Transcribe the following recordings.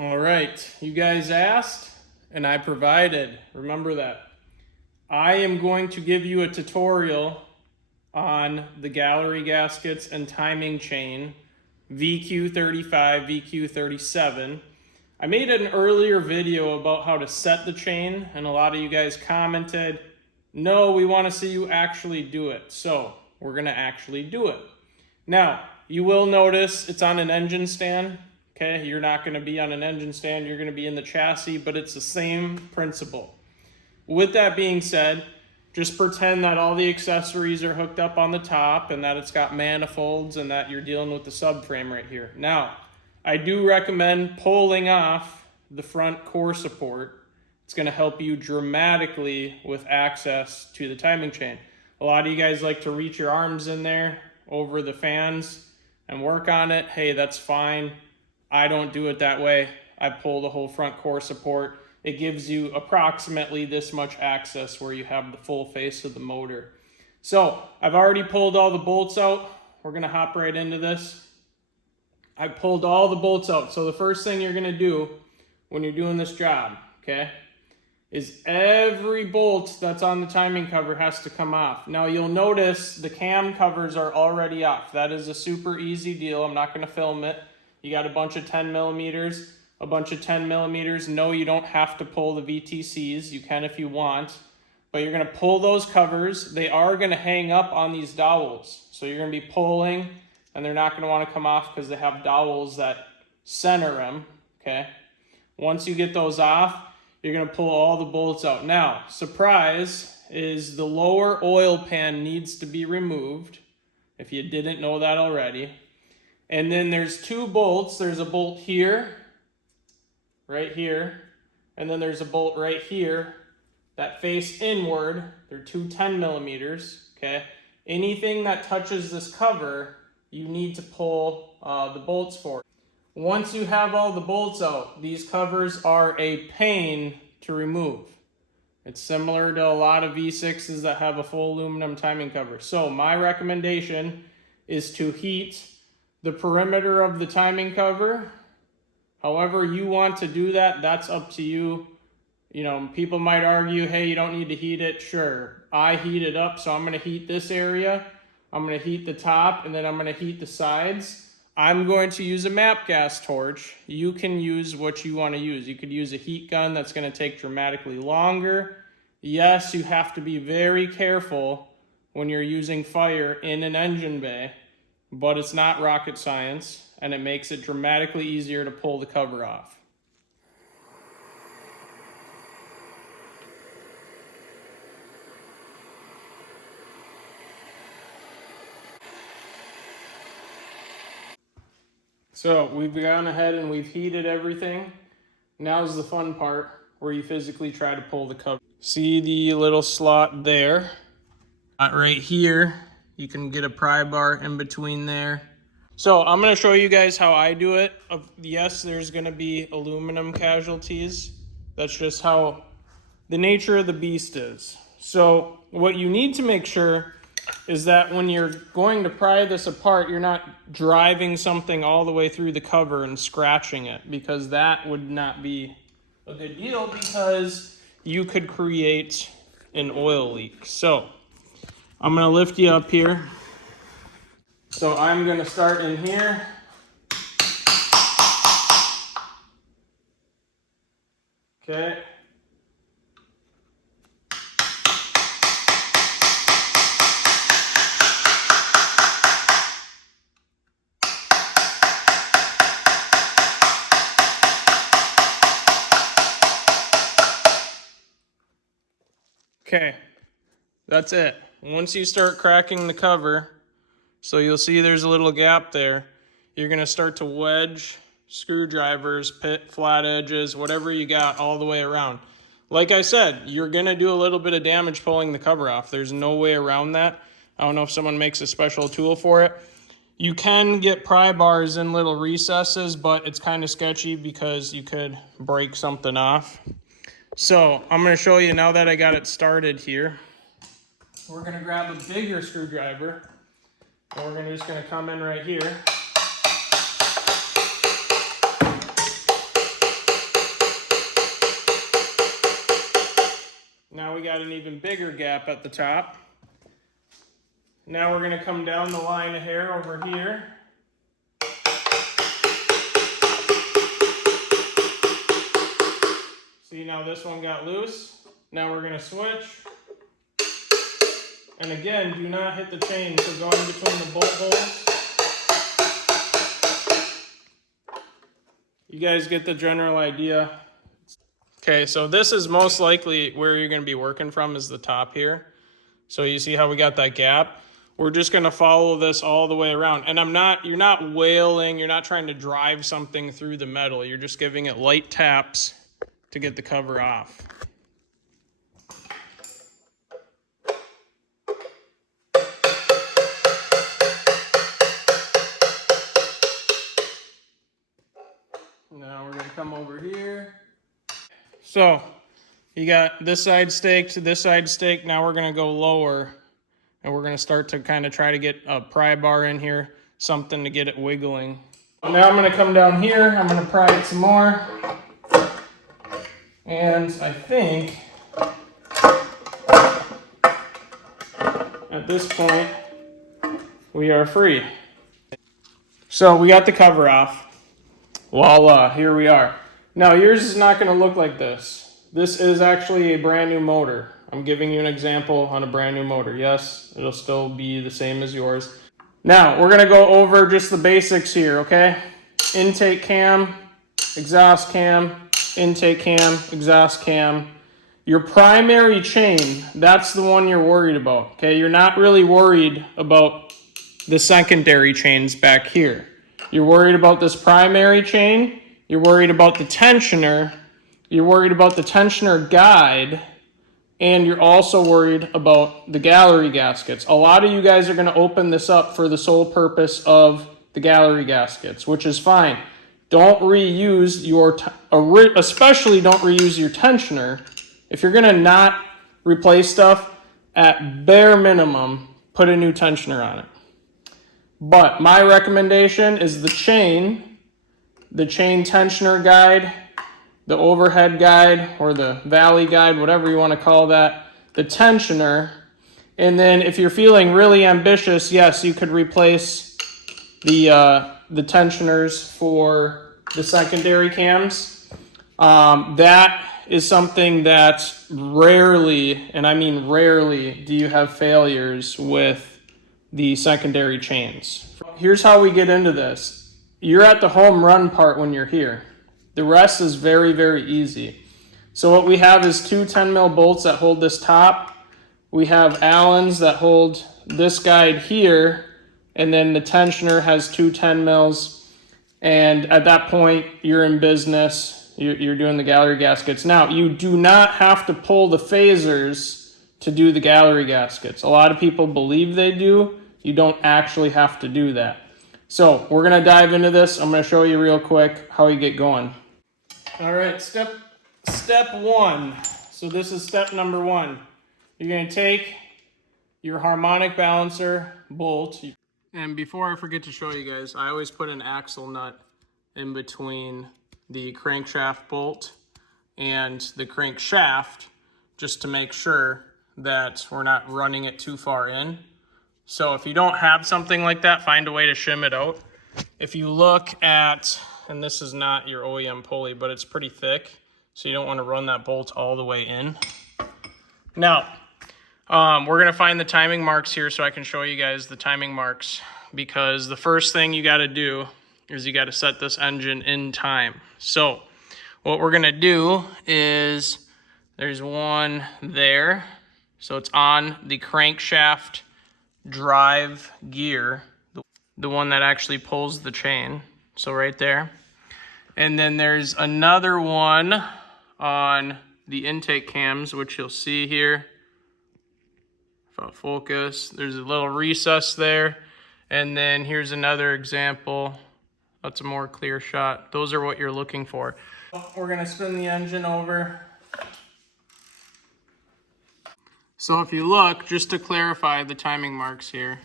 All right, you guys asked and I provided. Remember that. I am going to give you a tutorial on the gallery gaskets and timing chain VQ35, VQ37. I made an earlier video about how to set the chain, and a lot of you guys commented, no, we want to see you actually do it. So we're going to actually do it. Now, you will notice it's on an engine stand. Okay, you're not going to be on an engine stand, you're going to be in the chassis, but it's the same principle. With that being said, just pretend that all the accessories are hooked up on the top and that it's got manifolds and that you're dealing with the subframe right here. Now, I do recommend pulling off the front core support. It's going to help you dramatically with access to the timing chain. A lot of you guys like to reach your arms in there over the fans and work on it. Hey, that's fine. I don't do it that way. I pull the whole front core support. It gives you approximately this much access where you have the full face of the motor. So I've already pulled all the bolts out. We're gonna hop right into this. I pulled all the bolts out. So the first thing you're gonna do when you're doing this job, okay, is every bolt that's on the timing cover has to come off. Now you'll notice the cam covers are already off. That is a super easy deal. I'm not gonna film it. You got a bunch of 10 millimeters, a bunch of 10 millimeters. No, you don't have to pull the VTCs. You can if you want, but you're gonna pull those covers. They are gonna hang up on these dowels. So you're gonna be pulling and they're not gonna wanna come off because they have dowels that center them, okay? Once you get those off, you're gonna pull all the bolts out. Now, surprise is the lower oil pan needs to be removed, if you didn't know that already. And then there's two bolts. There's a bolt here, right here, and then there's a bolt right here that face inward. They're two 10 millimeters, okay? Anything that touches this cover, you need to pull the bolts for. Once you have all the bolts out, these covers are a pain to remove. It's similar to a lot of V6s that have a full aluminum timing cover. So my recommendation is to heat the perimeter of the timing cover. However you want to do that, that's up to you. You know, people might argue, hey, you don't need to heat it. Sure, I heat it up, so I'm gonna heat this area, I'm gonna heat the top, and then I'm gonna heat the sides. I'm going to use a MAP gas torch. You can use what you wanna use. You could use a heat gun that's gonna take dramatically longer. Yes, you have to be very careful when you're using fire in an engine bay, but it's not rocket science, and it makes it dramatically easier to pull the cover off. So we've gone ahead and we've heated everything. Now's the fun part where you physically try to pull the cover. See the little slot there? Right here. You can get a pry bar in between there. So I'm gonna show you guys how I do it. Yes, there's gonna be aluminum casualties. That's just how the nature of the beast is. So what you need to make sure is that when you're going to pry this apart, you're not driving something all the way through the cover and scratching it, because that would not be a good deal, because you could create an oil leak. So I'm gonna lift you up here. So I'm gonna start in here. Okay. Okay, that's it. Once you start cracking the cover, so you'll see there's a little gap there, you're gonna start to wedge screwdrivers, pit, flat edges, whatever you got all the way around. Like I said, you're gonna do a little bit of damage pulling the cover off. There's no way around that. I don't know if someone makes a special tool for it. You can get pry bars in little recesses, but it's kind of sketchy because you could break something off. So I'm gonna show you now that I got it started here. We're gonna grab a bigger screwdriver, and we're just gonna come in right here. we got an even bigger gap at the top. Now we're going to come down the line of hair over here. See, now this one got loose. Now we're going to switch. And again, do not hit the chain, so go in between the bolt holes. You guys get the general idea. Okay, so this is most likely where you're going to be working from, is the top here. So you see how we got that gap? We're just going to follow this all the way around. And you're not wailing, you're not trying to drive something through the metal. You're just giving it light taps to get the cover off. Now we're going to come over here. So you got this side staked, this side staked. Now we're going to go lower, and we're going to start to kind of try to get a pry bar in here, something to get it wiggling. Now I'm going to come down here. I'm going to pry it some more. And I think at this point we are free. So we got the cover off. Voila, here we are. Now yours is not going to look like this. This is actually a brand new motor. I'm giving you an example on a brand new motor. Yes, it'll still be the same as yours. Now we're going to go over just the basics here, okay? Intake cam, exhaust cam, intake cam, exhaust cam. Your primary chain, that's the one you're worried about, okay? You're not really worried about the secondary chains back here. You're worried about this primary chain, you're worried about the tensioner, you're worried about the tensioner guide, and you're also worried about the gallery gaskets. A lot of you guys are going to open this up for the sole purpose of the gallery gaskets, which is fine. Don't reuse your, especially don't reuse your tensioner. If you're going to not replace stuff, at bare minimum, put a new tensioner on it. But my recommendation is the chain tensioner guide, the overhead guide, or the valley guide, whatever you want to call that, the tensioner. And then if you're feeling really ambitious, yes, you could replace the tensioners for the secondary cams. That is something that rarely, and I mean rarely, do you have failures with the secondary chains. Here's how we get into this. You're at the home run part when you're here. The rest is very, very easy. So what we have is two 10 mil bolts that hold this top. We have Allens that hold this guide here, and then the tensioner has two 10 mils. And at that point, you're in business. You're doing the gallery gaskets. Now, you do not have to pull the phasers to do the gallery gaskets. A lot of people believe they do. You don't actually have to do that. So we're going to dive into this. I'm going to show you real quick how you get going. All right, step one. So this is step number one. You're going to take your harmonic balancer bolt. And before I forget to show you guys, I always put an axle nut in between the crankshaft bolt and the crankshaft, just to make sure that we're not running it too far in. So if you don't have something like that, find a way to shim it out. If you look at, and this is not your OEM pulley, but it's pretty thick, so you don't want to run that bolt all the way in. Now, we're going to find the timing marks here so I can show you guys the timing marks, because the first thing you got to do is you got to set this engine in time. So what we're going to do is, there's one there. So it's on the crankshaft drive gear, the one that actually pulls the chain. So right there. And then there's another one on the intake cams, which you'll see here. If I'll focus, there's a little recess there. And then here's another example. That's a more clear shot. Those are what you're looking for. We're gonna spin the engine over. So if you look, just to clarify the timing marks here,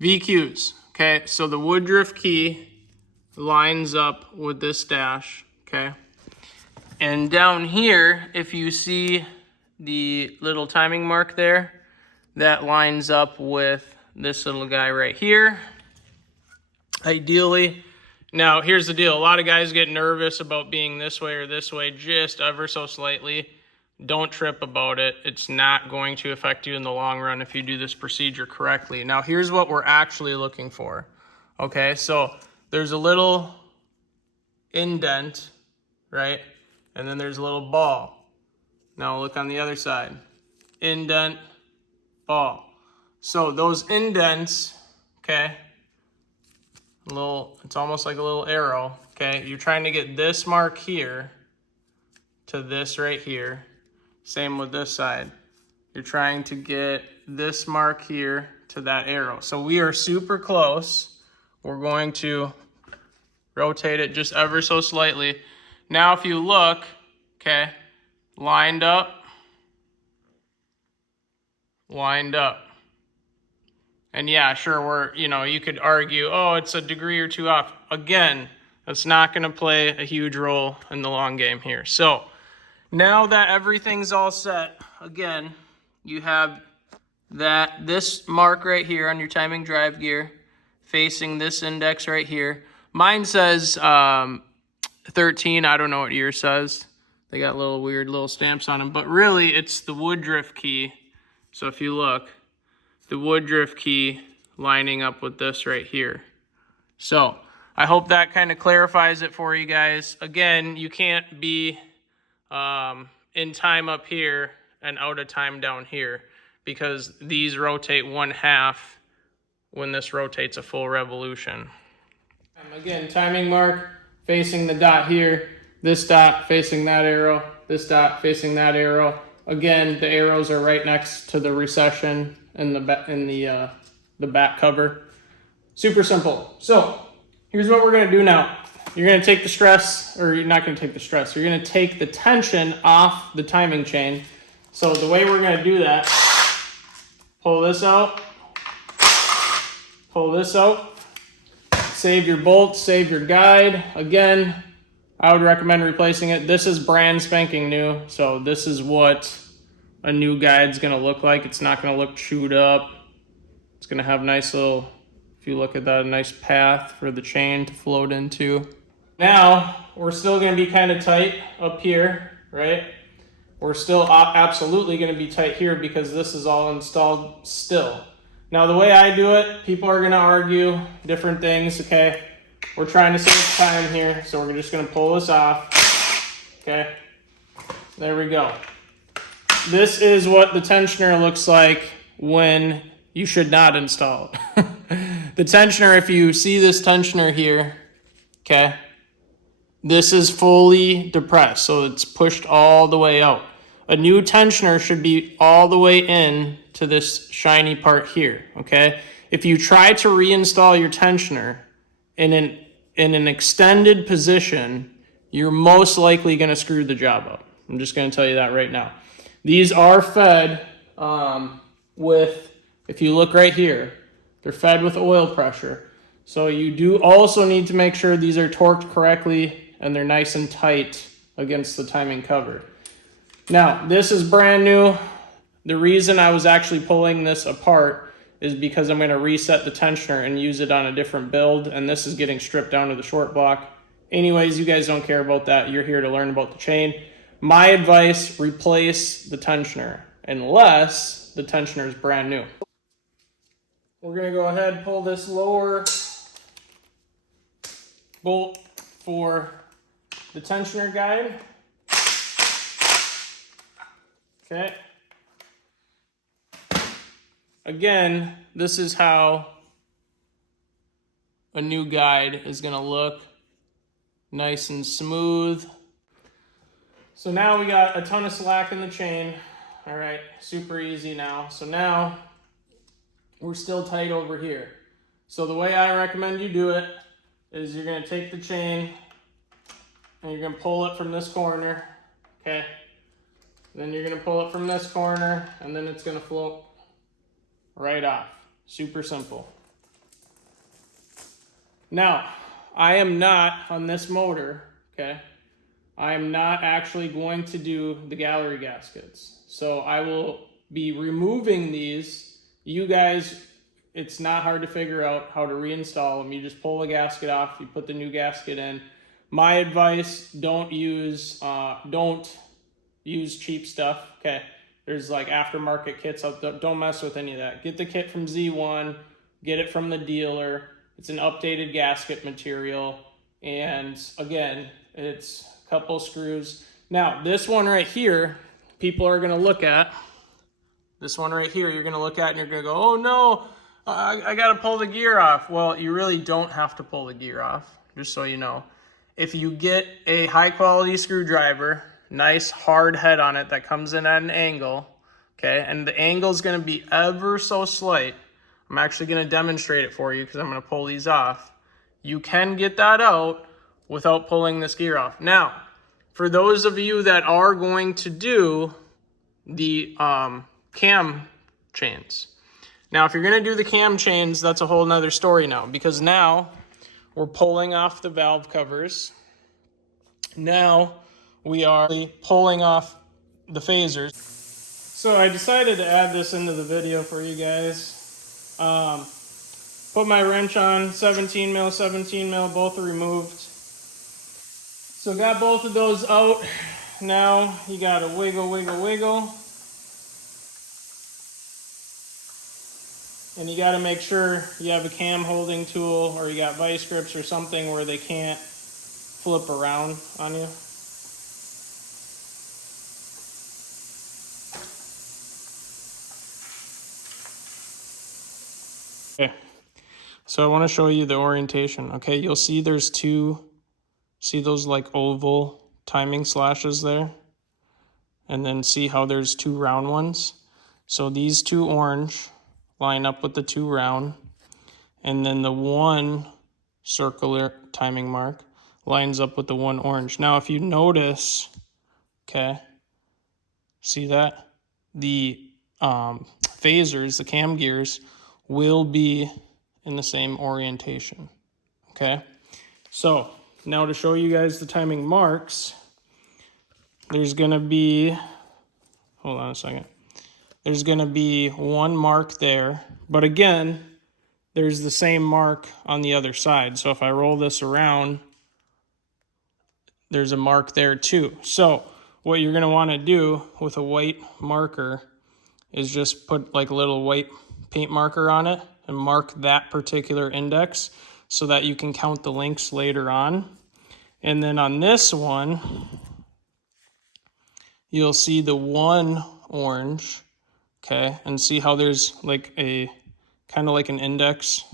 VQs, okay? So the Woodruff key lines up with this dash, okay? And down here, if you see the little timing mark there, that lines up with this little guy right here, ideally. Now, here's the deal. A lot of guys get nervous about being this way or this way just ever so slightly. Don't trip about it. It's not going to affect you in the long run if you do this procedure correctly. Now, here's what we're actually looking for. Okay, so there's a little indent, right? And then there's a little ball. Now look on the other side. Indent, ball. So those indents, okay, it's almost like a little arrow, okay? You're trying to get this mark here to this right here. Same with this side. You're trying to get this mark here to that arrow. So we are super close. We're going to rotate it just ever so slightly. Now if you look, okay, lined up. And yeah, sure, you could argue, oh, it's a degree or two off. Again, that's not gonna play a huge role in the long game here. So now that everything's all set, again, you have this mark right here on your timing drive gear facing this index right here. Mine says 13. I don't know what yours says. They got little weird little stamps on them, but really it's the Woodruff key. So if you look, the Woodruff key lining up with this right here. So I hope that kind of clarifies it for you guys. Again, you can't be in time up here and out of time down here because these rotate 1/2 when this rotates a full revolution. Again, timing mark facing the dot here, this dot facing that arrow, this dot facing that arrow. Again, the arrows are right next to the recession in the back cover. Super simple. So here's what we're gonna do now. You're gonna take the stress, or you're not gonna take the stress, you're gonna take the tension off the timing chain. So the way we're gonna do that, pull this out, save your bolts, save your guide. Again, I would recommend replacing it. This is brand spanking new, so this is what a new guide's gonna look like. It's not gonna look chewed up. It's gonna have nice little, if you look at that, a nice path for the chain to float into. Now, we're still gonna be kind of tight up here, right? We're still absolutely gonna be tight here because this is all installed still. Now, the way I do it, people are gonna argue different things, okay? We're trying to save time here, so we're just gonna pull this off, okay? There we go. This is what the tensioner looks like when you should not install it. The tensioner, if you see this tensioner here, okay, this is fully depressed, so it's pushed all the way out. A new tensioner should be all the way in to this shiny part here, okay? If you try to reinstall your tensioner in an extended position, you're most likely gonna screw the job up. I'm just gonna tell you that right now. These are fed with, if you look right here, they're fed with oil pressure. So you do also need to make sure these are torqued correctly and they're nice and tight against the timing cover. Now, this is brand new. The reason I was actually pulling this apart is because I'm gonna reset the tensioner and use it on a different build, and this is getting stripped down to the short block. Anyways, you guys don't care about that. You're here to learn about the chain. My advice, replace the tensioner, unless the tensioner is brand new. We're gonna go ahead and pull this lower bolt for the tensioner guide. Okay. Again, this is how a new guide is gonna look. Nice and smooth. So now we got a ton of slack in the chain. All right, super easy now. So now we're still tight over here. So the way I recommend you do it is you're gonna take the chain and you're gonna pull it from this corner, okay? Then you're gonna pull it from this corner and then it's gonna float right off. Super simple. Now, I am not on this motor, okay? I'm not actually going to do the gallery gaskets. So I will be removing these. You guys, it's not hard to figure out how to reinstall them. You just pull the gasket off, you put the new gasket in. My advice, don't use cheap stuff, okay? There's like aftermarket kits out there. Don't mess with any of that. Get the kit from Z1, get it from the dealer. It's an updated gasket material. And again, it's a couple screws. Now, this one right here, people are gonna look at. This one right here, you're gonna look at and you're gonna go, oh no, I gotta pull the gear off. Well, you really don't have to pull the gear off, just so you know. If you get a high quality screwdriver, nice hard head on it that comes in at an angle, okay, and the angle is gonna be ever so slight. I'm actually gonna demonstrate it for you because I'm gonna pull these off. You can get that out without pulling this gear off. Now, for those of you that are going to do the cam chains. Now, if you're gonna do the cam chains, that's a whole nother story now, because now we're pulling off the valve covers. Now we are pulling off the phasers. So I decided to add this into the video for you guys. Put my wrench on, 17 mil, both are removed. So got both of those out. Now you gotta wiggle. And you gotta make sure you have a cam holding tool or you got vice grips or something where they can't flip around on you. Okay, so I want to show you the orientation. Okay, you'll see there's see those like oval timing slashes there? And then see how there's two round ones? So these two orange line up with the two round, and then the one circular timing mark lines up with the one orange. Now, if you notice, okay, see that? The phasers, the cam gears, will be in the same orientation, okay? So now to show you guys the timing marks, there's gonna be, hold on a second. There's gonna be one mark there, but again, there's the same mark on the other side. So if I roll this around, there's a mark there too. So what you're gonna wanna do with a white marker is just put like a little white paint marker on it and mark that particular index so that you can count the links later on. And then on this one, you'll see the one orange, okay, and see how there's like a kind of like an index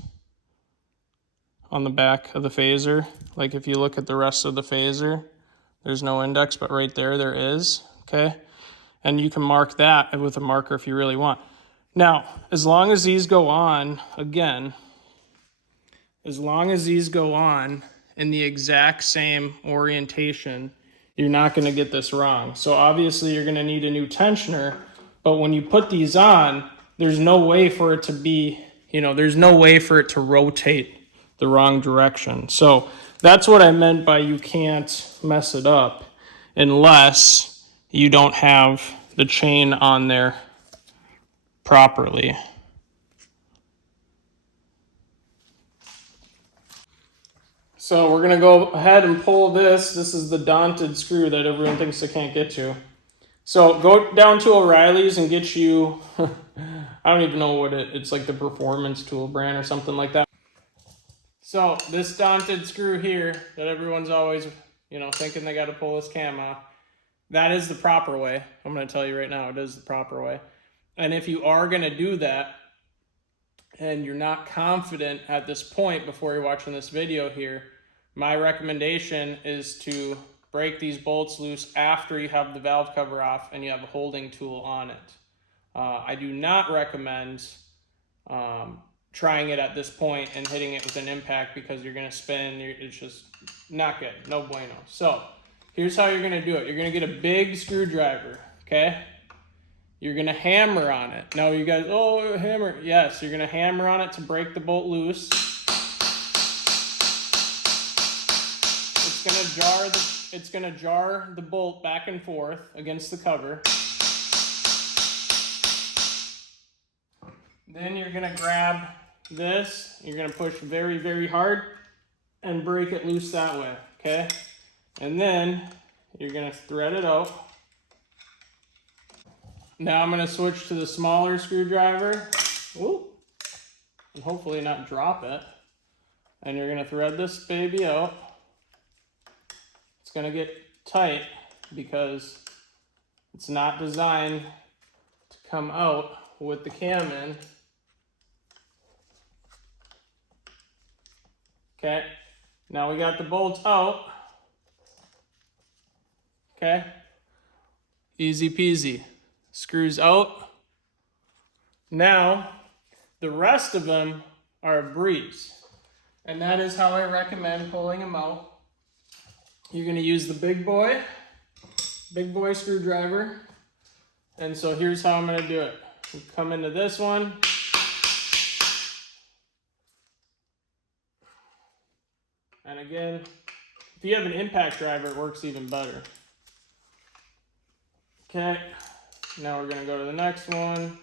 on the back of the phaser. Like if you look at the rest of the phaser, there's no index, but right there, there is, okay? And you can mark that with a marker if you really want. Now, as long as these go on, again, as long as these go on in the exact same orientation, you're not gonna get this wrong. So obviously you're gonna need a new tensioner, but when you put these on, there's no way for it to be, there's no way for it to rotate the wrong direction. So that's what I meant by you can't mess it up unless you don't have the chain on there properly. So we're gonna go ahead and pull this. This is the daunted screw that everyone thinks they can't get to. So go down to O'Reilly's and get you, I don't even know what it's like, the Performance Tool brand or something like that. So this daunted screw here that everyone's always, thinking they gotta pull this cam off, that is the proper way. I'm gonna tell you right now, it is the proper way. And if you are gonna do that, and you're not confident at this point before you're watching this video here, my recommendation is to break these bolts loose after you have the valve cover off and you have a holding tool on it. I do not recommend trying it at this point and hitting it with an impact because you're gonna spin, it's just not good, no bueno. So here's how you're gonna do it. You're gonna get a big screwdriver, okay? You're gonna hammer on it. Now you guys, oh, hammer. Yes, you're gonna hammer on it to break the bolt loose. It's gonna jar it's going to jar the bolt back and forth against the cover. Then you're going to grab this, you're going to push very, very hard and break it loose that way, okay? And then you're going to thread it out. Now I'm going to switch to the smaller screwdriver. Ooh, and hopefully not drop it. And you're going to thread this baby out. It's going to get tight because it's not designed to come out with the cam in. Okay, now we got the bolts out. Okay, easy peasy. Screws out. Now, the rest of them are a breeze. And that is how I recommend pulling them out. You're gonna use the big boy screwdriver. And so here's how I'm gonna do it. We come into this one. And again, if you have an impact driver, it works even better. Okay, now we're gonna go to the next one.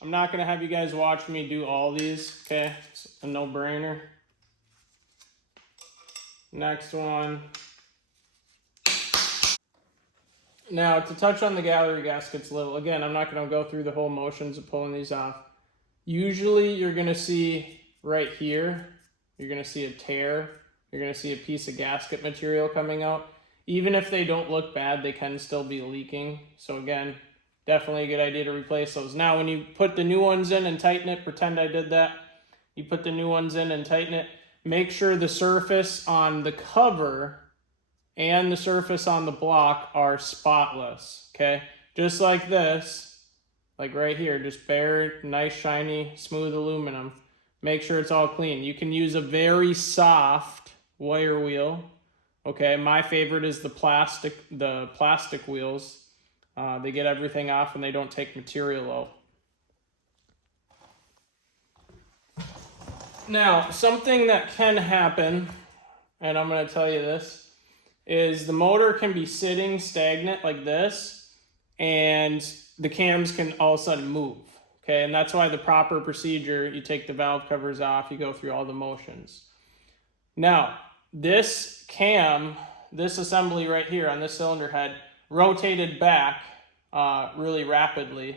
I'm not gonna have you guys watch me do all these, okay? It's a no-brainer. Next one. Now, to touch on the gallery gaskets a little, again, I'm not gonna go through the whole motions of pulling these off. Usually you're gonna see right here, you're gonna see a tear, you're gonna see a piece of gasket material coming out. Even if they don't look bad, they can still be leaking. So again, definitely a good idea to replace those. Now, when you put the new ones in and tighten it, pretend I did that. You put the new ones in and tighten it. Make sure the surface on the cover and the surface on the block are spotless, okay? Just like this, like right here, just bare, nice, shiny, smooth aluminum. Make sure it's all clean. You can use a very soft wire wheel. Okay, my favorite is the plastic wheels. They get everything off and they don't take material out. Now, something that can happen, and I'm going to tell you this, is the motor can be sitting stagnant like this, and the cams can all of a sudden move. Okay, and that's why the proper procedure, you take the valve covers off, you go through all the motions. Now, this cam, this assembly right here on this cylinder head, rotated back really rapidly,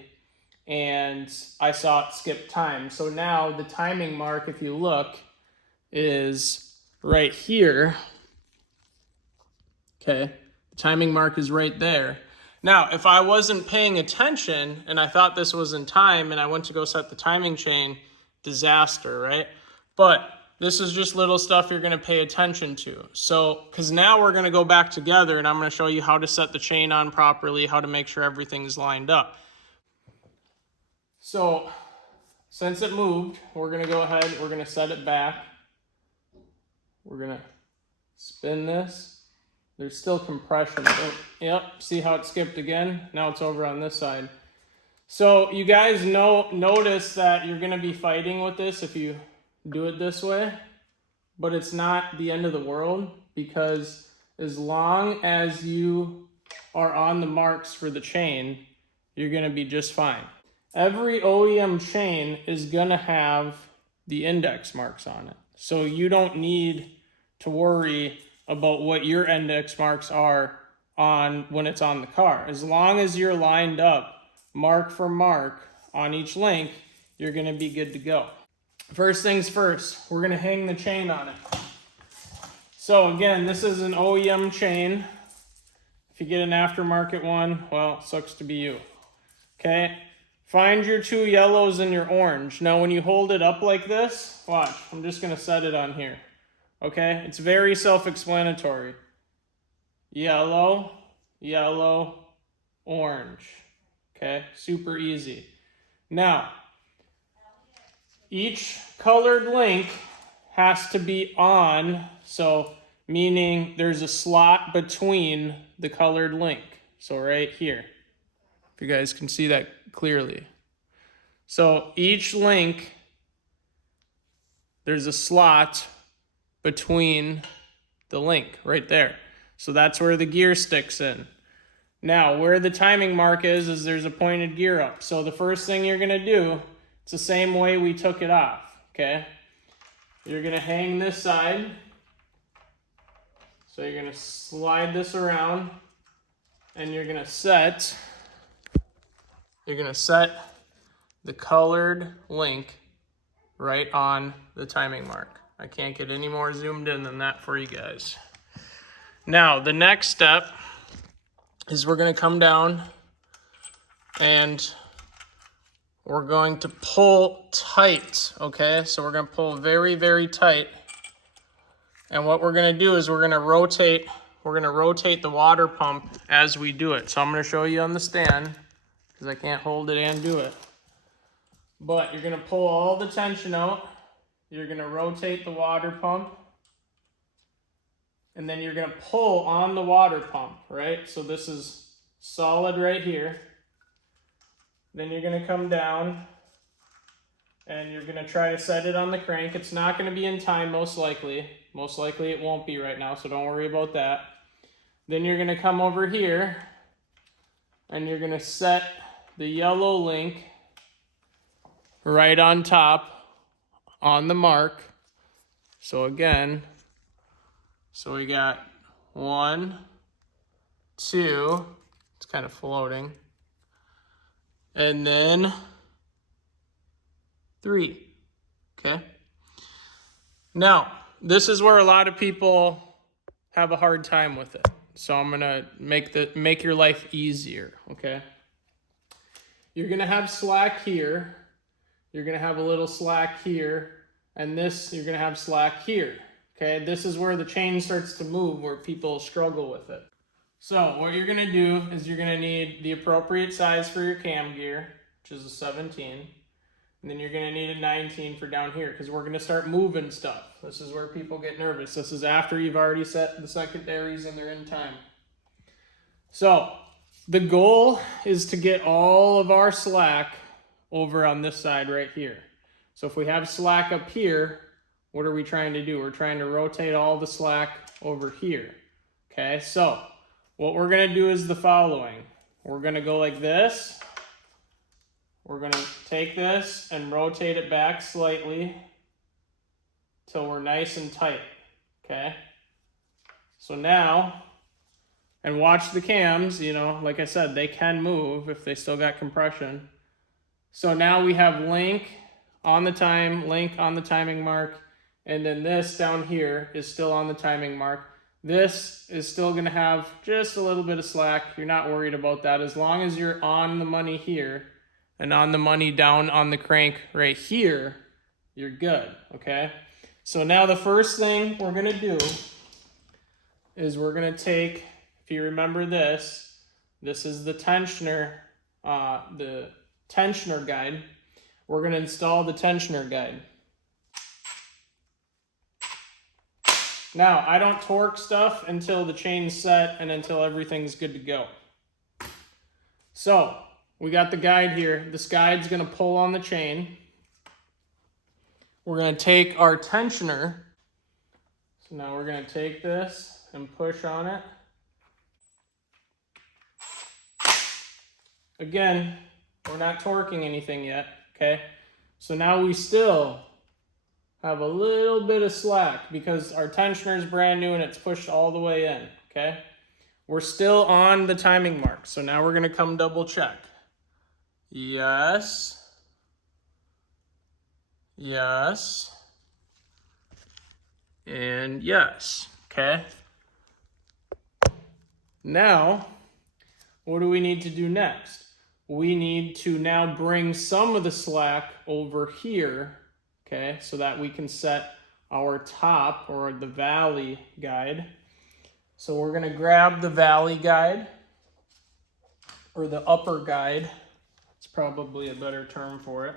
and I saw it skip time. So now the timing mark, if you look, is right here. Okay, the timing mark is right there. Now, if I wasn't paying attention and I thought this was in time and I went to go set the timing chain, disaster, right? But this is just little stuff you're going to pay attention to. So, because now we're going to go back together and I'm going to show you how to set the chain on properly, how to make sure everything's lined up. So, since it moved, we're going to go ahead, we're going to set it back. We're going to spin this. There's still compression. Oh, yep, see how it skipped again? Now it's over on this side. So you guys notice that you're going to be fighting with this if you do it this way, but it's not the end of the world, because as long as you are on the marks for the chain, you're going to be just fine. Every OEM chain is going to have the index marks on it, so you don't need to worry about what your index marks are on when it's on the car. As long as you're lined up mark for mark on each link, you're going to be good to go. First things first, we're going to hang the chain on it. So again, this is an OEM chain. If you get an aftermarket one, well, sucks to be you. Okay, find your two yellows and your orange. Now when you hold it up like this, watch, I'm just going to set it on here. Okay, it's very self-explanatory. Yellow, yellow, orange. Okay, super easy. Now, each colored link has to be on, so meaning there's a slot between the colored link. So right here, if you guys can see that clearly. So each link, there's a slot between the link right there. So that's where the gear sticks in. Now, where the timing mark is there's a pointed gear up. So the first thing you're gonna do, it's the same way we took it off, okay? You're gonna hang this side. So you're gonna slide this around and you're gonna set the colored link right on the timing mark. I can't get any more zoomed in than that for you guys. Now, the next step is we're gonna come down and we're going to pull tight, okay? So we're gonna pull very, very tight. And what we're gonna do is we're gonna rotate the water pump as we do it. So I'm gonna show you on the stand, because I can't hold it and do it. But you're gonna pull all the tension out. You're gonna rotate the water pump. And then you're gonna pull on the water pump, right? So this is solid right here. Then you're gonna come down and you're gonna try to set it on the crank. It's not gonna be in time, most likely. Most likely it won't be right now, so don't worry about that. Then you're gonna come over here and you're gonna set the yellow link right on top on the mark. So again, so we got 1, 2, it's kind of floating, and then 3, okay? Now, this is where a lot of people have a hard time with it. So I'm gonna make your life easier, okay? You're gonna have slack here, you're gonna have a little slack here, and this, you're gonna have slack here. Okay, this is where the chain starts to move, where people struggle with it. So what you're gonna do is you're gonna need the appropriate size for your cam gear, which is a 17. And then you're gonna need a 19 for down here, because we're gonna start moving stuff. This is where people get nervous. This is after you've already set the secondaries and they're in time. So the goal is to get all of our slack over on this side right here. So if we have slack up here, what are we trying to do? We're trying to rotate all the slack over here. Okay, so what we're gonna do is the following. We're gonna go like this. We're gonna take this and rotate it back slightly till we're nice and tight, okay? So now, and watch the cams, you know, like I said, they can move if they still got compression. So now we have link on the timing mark, and then this down here is still on the timing mark. This is still gonna have just a little bit of slack. You're not worried about that. As long as you're on the money here and on the money down on the crank right here, you're good, okay? So now the first thing we're gonna do is we're gonna take, if you remember this is the tensioner guide. We're gonna install the tensioner guide. Now, I don't torque stuff until the chain's set and until everything's good to go. So, we got the guide here. This guide's gonna pull on the chain. We're gonna take our tensioner. So now we're gonna take this and push on it. Again, we're not torquing anything yet, okay? So now we still have a little bit of slack because our tensioner is brand new and it's pushed all the way in, okay? We're still on the timing mark, so now we're gonna come double check. Yes. Yes. And yes, okay? Now, what do we need to do next? We need to now bring some of the slack over here, okay, so that we can set our top or the valley guide. So we're gonna grab the valley guide, or the upper guide. It's probably a better term for it.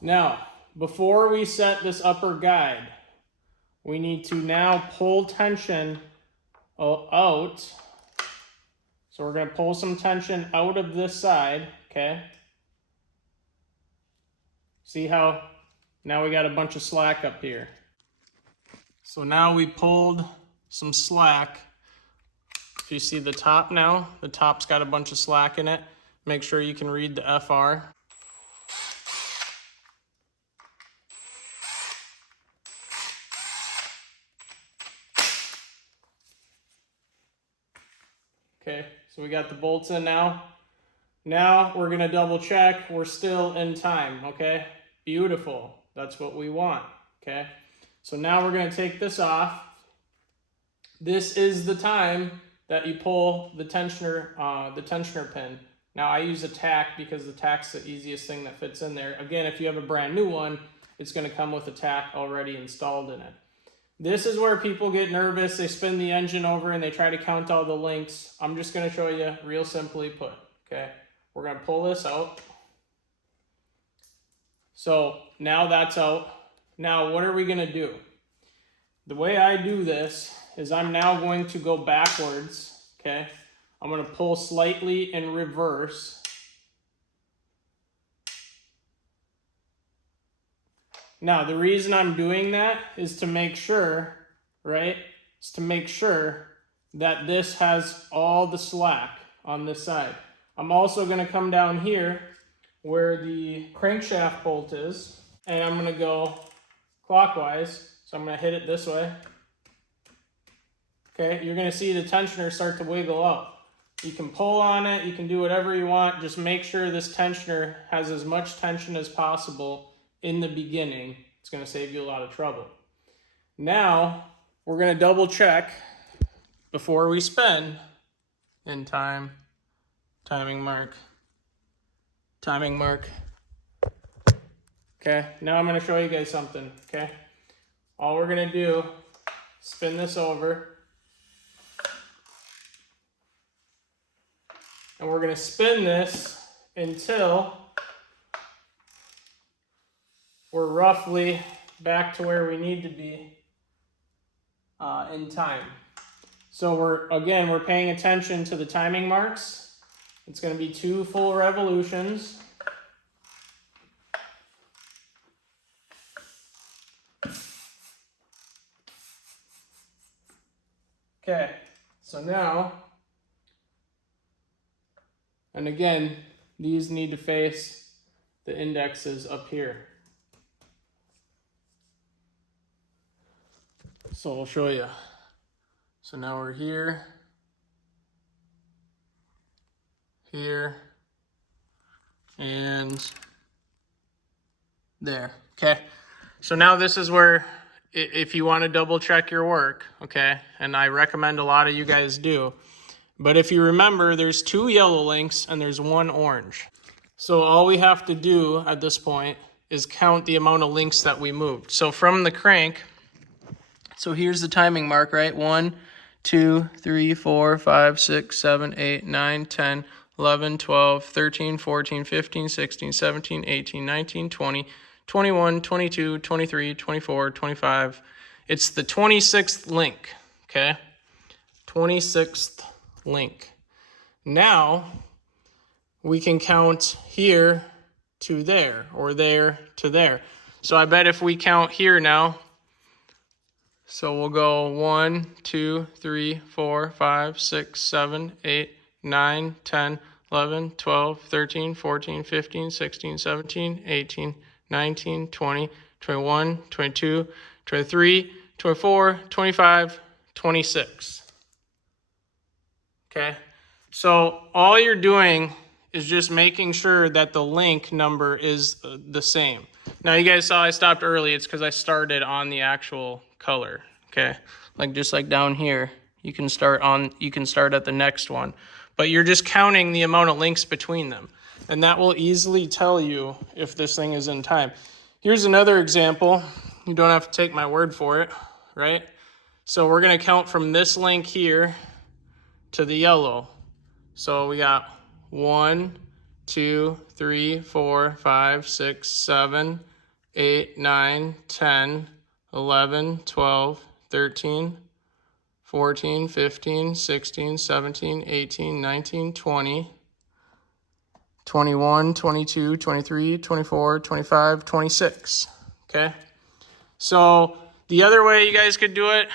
Now, before we set this upper guide, we need to now pull tension out. So So we're going to pull some tension out of this side, okay? See how now we got a bunch of slack up here. So now we pulled some slack. If you see the top now, the top's got a bunch of slack in it. Make sure you can read the FR. Okay, so we got the bolts in now. Now we're gonna double check we're still in time, okay? Beautiful, that's what we want, okay? So now we're gonna take this off. This is the time that you pull the tensioner pin. Now I use a tack because the tack's the easiest thing that fits in there. Again, if you have a brand new one, it's gonna come with a tack already installed in it. This is where people get nervous. They spin the engine over and they try to count all the links. I'm just gonna show you real simply put, okay? We're gonna pull this out. So now that's out. Now what are we gonna do? The way I do this is I'm now going to go backwards, okay? I'm gonna pull slightly in reverse. Now, the reason I'm doing that is to make sure, right? Is to make sure that this has all the slack on this side. I'm also gonna come down here where the crankshaft bolt is, and I'm gonna go clockwise. So I'm gonna hit it this way. Okay, you're gonna see the tensioner start to wiggle out. You can pull on it, you can do whatever you want. Just make sure this tensioner has as much tension as possible in the beginning. It's gonna save you a lot of trouble. Now, we're gonna double check before we spin in time. Timing mark. Timing mark. Okay, now I'm gonna show you guys something, okay? All we're gonna do, spin this over. And we're gonna spin this until we're roughly back to where we need to be in time. So we're paying attention to the timing marks. It's gonna be 2 full revolutions. Okay, so now, and again, these need to face the indexes up here. So I'll show you. So now we're here, here, and there, okay? So now this is where, if you want to double check your work, okay, and I recommend a lot of you guys do, but if you remember, there's 2 yellow links and there's 1 orange. So all we have to do at this point is count the amount of links that we moved. So from the crank, so here's the timing mark, right? 1, 2, 3, 4, 5, 6, 7, 8, 9, 10, 11, 12, 13, 14, 15, 16, 17, 18, 19, 20, 21, 22, 23, 24, 25. It's the 26th link, okay? 26th link. Now, we can count here to there, or there to there. So I bet if we count here now, so we'll go 1, 2, 3, 4, 5, 6, 7, 8, 9, 10, 11, 12, 13, 14, 15, 16, 17, 18, 19, 20, 21, 22, 23, 24, 25, 26. Okay, so all you're doing is just making sure that the link number is the same. Now you guys saw I stopped early. It's because I started on the actual color. Okay, like just like down here, you can start at the next one, but you're just counting the amount of links between them, and that will easily tell you if this thing is in time. Here's another example. You don't have to take my word for it, right? So we're gonna count from this link here to the yellow. So we got 1, 2, 3, 4, 5, 6, 7, 8, 9, 10, 11, 12, 13, 14, 15, 16, 17, 18, 19, 20, 21, 22, 23, 24, 25, 26. Okay. So the other way you guys could do it,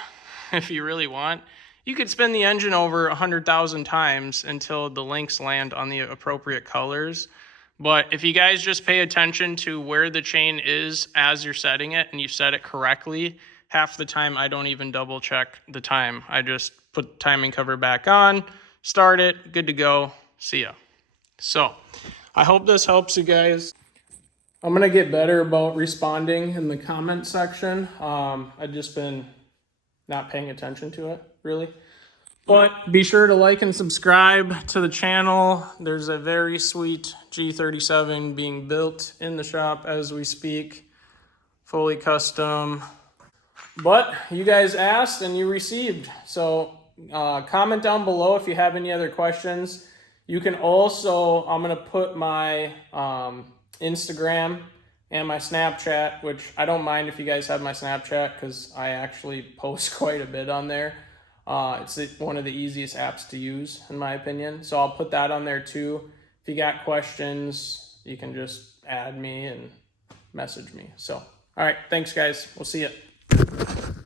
if you really want, you could spin the engine over 100,000 times until the links land on the appropriate colors. But if you guys just pay attention to where the chain is as you're setting it and you set it correctly, half the time I don't even double check the time. I just put the timing cover back on, start it, good to go, see ya. So I hope this helps you guys. I'm going to get better about responding in the comment section. I've just been not paying attention to it, really. But be sure to like and subscribe to the channel. There's a very sweet G37 being built in the shop as we speak. Fully custom. But you guys asked and you received. So comment down below if you have any other questions. You can also, I'm going to put my Instagram and my Snapchat, which I don't mind if you guys have my Snapchat because I actually post quite a bit on there. It's one of the easiest apps to use, in my opinion. So I'll put that on there too. If you got questions, you can just add me and message me. So, all right, thanks guys. We'll see you.